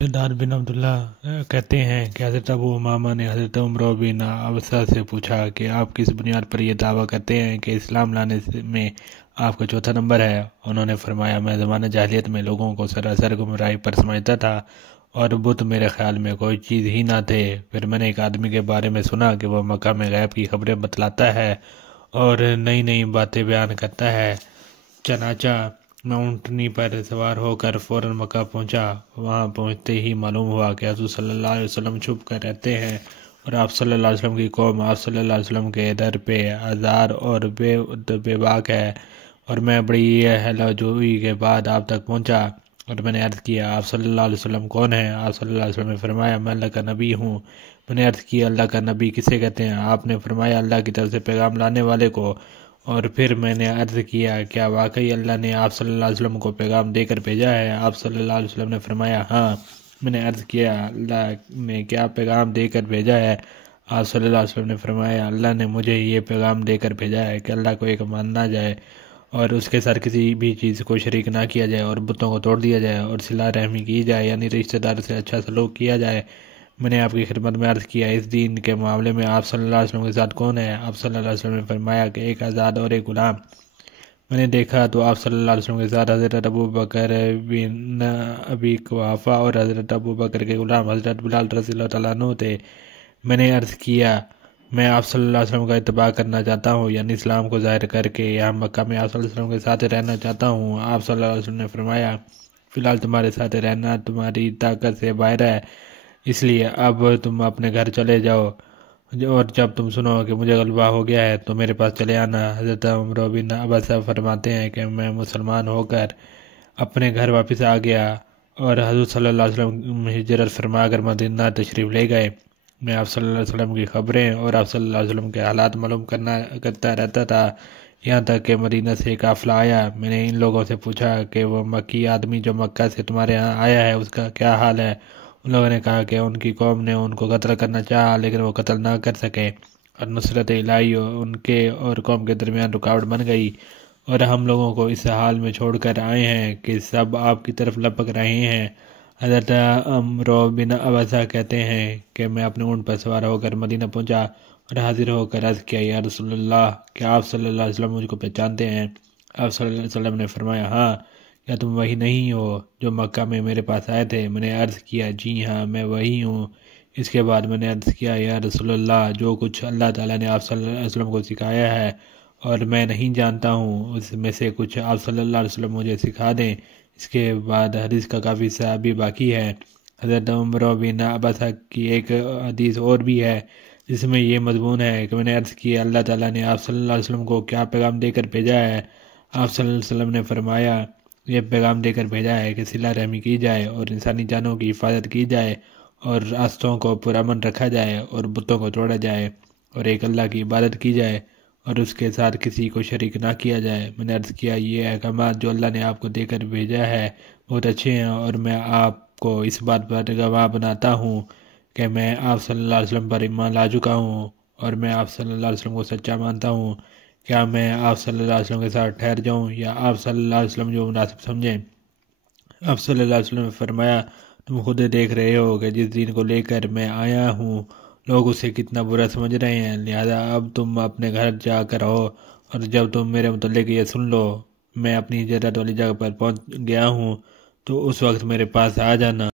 सिद्धार्थ बिन अब्दुल्ला कहते हैं कि हज़रत अबू उमामा ने हज़रत उमर बिन अबसा से पूछा कि आप किस बुनियाद पर यह दावा करते हैं कि इस्लाम में आपका चौथा नंबर है। उन्होंने फरमाया, मैं ज़माने जाहिलियत में लोगों को सरासर गुमराही पर समझता था और बुत मेरे ख्याल में कोई चीज़ ही ना थे। फिर मैंने एक आदमी के बारे में सुना कि वह मक्का में गैब की खबरें बतलाता है और नई नई बातें बयान करता है। चनाचा मैं ऊँटनी पर सवार होकर फ़ौरन मक्का पहुंचा। वहां पहुंचते ही मालूम हुआ कि हुज़ूर सल्लल्लाहु अलैहि वसल्लम छुप कर रहते हैं और आप सल्लल्लाहु अलैहि वसल्लम की कौम आप सल्लल्लाहु अलैहि वसल्लम के दर पे आज़ार और बेबाक है। और मैं बड़ी हलाजोई के बाद आप तक पहुंचा और मैंने अर्ज़ किया, आप सल्लल्लाहु अलैहि वसल्लम कौन हैं? आप सल्लल्लाहु अलैहि वसल्लम ने फरमाया, मैं अल्लाह का नबी हूँ। मैंने अर्ज़ किया, अल्लाह का नबी किसे कहते हैं? आपने फरमाया, अल्लाह की तरफ से पैगाम लाने वाले को। और फिर मैंने अर्ज़ किया, क्या वाकई अल्लाह ने आप सल्लल्लाहु अलैहि वसल्लम को पैगाम देकर भेजा है? आप सल्लल्लाहु अलैहि वसल्लम ने फरमाया, हाँ। मैंने अर्ज़ किया, अल्लाह ने क्या पैगाम देकर भेजा है? आप सल्लल्लाहु अलैहि वसल्लम ने फरमाया, अल्लाह ने मुझे ये पैगाम देकर भेजा है कि अल्लाह को एक माना जाए और उसके साथ किसी भी चीज़ को शरीक ना किया जाए और बुतों को तोड़ दिया जाए और सिला रहमी की जाए, यानी रिश्तेदार से अच्छा सलूक किया जाए। मैंने आपकी खिदमत में अर्ज़ किया, इस दीन के मामले में आप सल्लल्लाहु अलैहि वसल्लम के साथ कौन है? आप सल्लल्लाहु अलैहि वसल्लम ने फरमाया कि एक आज़ाद और एक गुलाम। मैंने देखा तो आप सल्लल्लाहु अलैहि वसल्लम के साथ हज़रत अबू बकर बिन अबी कुहाफा और हज़रत अबू बकर के गुलाम हज़रत बिलाल रज़ियल्लाहु तआला अन्हु थे। मैंने अर्ज़ किया, मैं आप सल्लल्लाहु अलैहि वसल्लम का इत्तबा करना चाहता हूँ, यानी इस्लाम को ज़ाहिर करके यहाँ मक्का में आप सल्लल्लाहु अलैहि वसल्लम के साथ रहना चाहता हूँ। आप सल्लल्लाहु अलैहि वसल्लम ने फरमाया, फ़िलहाल तुम्हारे साथ रहना तुम्हारी ताकत से बाहर है, इसलिए अब तुम अपने घर चले जाओ और जब तुम सुनो कि मुझे गलबा हो गया है तो मेरे पास चले आना। हज़रत उमर बिन अब्सा फरमाते हैं कि मैं मुसलमान होकर अपने घर वापस आ गया और हज़रत सल्लल्लाहु अलैहि वसल्लम हिजरत फरमा कर मदीना तशरीफ़ ले गए। मैं आप सल्लल्लाहु अलैहि वसल्लम की खबरें और आप सल्लल्लाहु अलैहि वसल्लम के हालात मालूम करता रहता था, यहाँ तक कि मदीना से काफ़िला आया। मैंने इन लोगों से पूछा कि वह मक्की आदमी जो मक्का से तुम्हारे यहाँ आया है उसका क्या हाल है? उन लोगों ने कहा कि उनकी कौम ने उनको कत्ल करना चाहा लेकिन वो कत्ल ना कर सके और नुसरत इलाही उनके और कौम के दरमियान रुकावट बन गई और हम लोगों को इस हाल में छोड़कर आए हैं कि सब आपकी तरफ लपक रहे हैं। हज़रत अमरो बिन अबसा कहते हैं कि मैं अपने ऊँट पर सवार होकर मदीना पहुंचा और हाजिर होकर अर्ज़ किया, या रसूलुल्लाह, क्या आप सल्लल्लाहु अलैहि वसल्लम मुझको पहचानते हैं? आप सल्लल्लाहु अलैहि वसल्लम ने फरमाया, हाँ, क्या तुम वही नहीं हो जो मक्का में मेरे पास आए थे? मैंने अर्ज़ किया, जी हाँ, मैं वही हूँ। इसके बाद मैंने अर्ज़ किया, या रसूलुल्लाह, जो कुछ अल्लाह ताला ने आप सल्लल्लाहु अलैहि वसल्लम को सिखाया है और मैं नहीं जानता हूँ उसमें से कुछ आप सल्लल्लाहु अलैहि वसल्लम मुझे सिखा दें। इसके बाद हदीस का काफ़ी हिस्सा अभी बाकी है। हज़रत उमर बिन अब्सा की एक हदीस और भी है जिसमें ये मजमून है कि मैंने अर्ज़ किया, अल्लाह ताला ने आप सल्लल्लाहु अलैहि वसल्लम को क्या पैगाम देकर भेजा है? आप सल्लल्लाहु अलैहि वसल्लम ने फरमाया, ये पैगाम देकर भेजा है कि सिला रहमी की जाए और इंसानी जानों की हिफाजत की जाए और रास्तों को पुरअमन रखा जाए और बुतों को तोड़ा जाए और एक अल्लाह की इबादत की जाए और उसके साथ किसी को शरीक ना किया जाए। मैंने अर्ज़ किया, ये अहकाम जो अल्लाह ने आपको देकर भेजा है बहुत अच्छे हैं और मैं आपको इस बात पर गवाह बनाता हूँ कि मैं आप सल्लल्लाहु अलैहि वसल्लम पर ईमान ला चुका हूँ और मैं आप सल्लल्लाहु अलैहि वसल्लम को सच्चा मानता हूँ। क्या मैं आप सल्लल्लाहु अलैहि वसल्लम के साथ ठहर जाऊँ या आप सल्लल्लाहु अलैहि वसल्लम जो मुनासिब समझें? आप सल्लल्लाहु अलैहि वसल्लम ने फरमाया, तुम खुद देख रहे हो कि जिस दीन को लेकर मैं आया हूँ लोग उसे कितना बुरा समझ रहे हैं, लिहाजा अब तुम अपने घर जाकर रहो और जब तुम मेरे मुतल्लिक ये सुन लो मैं अपनी हिजरत वाली जगह पर पहुँच गया हूँ तो उस वक्त मेरे पास आ जाना।